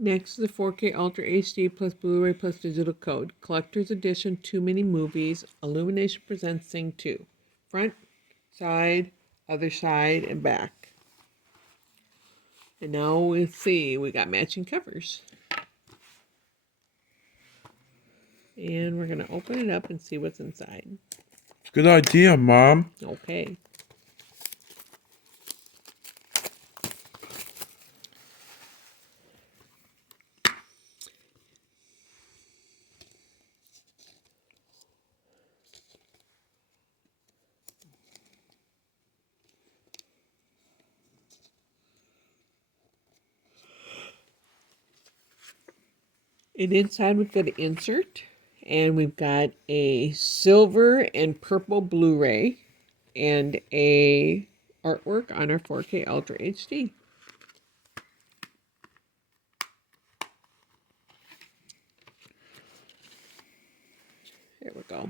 Next is the 4K Ultra HD plus Blu-ray plus digital code. Collector's Edition, Too Many Movies. Illumination presents Sing 2. Front, side, other side, and back. And now we'll see. We got matching covers. And we're going to open it up and see what's inside. Good idea, Mom. Okay. And inside we've got an insert. And we've got a silver and purple Blu-ray. And a artwork on our 4K Ultra HD. There we go.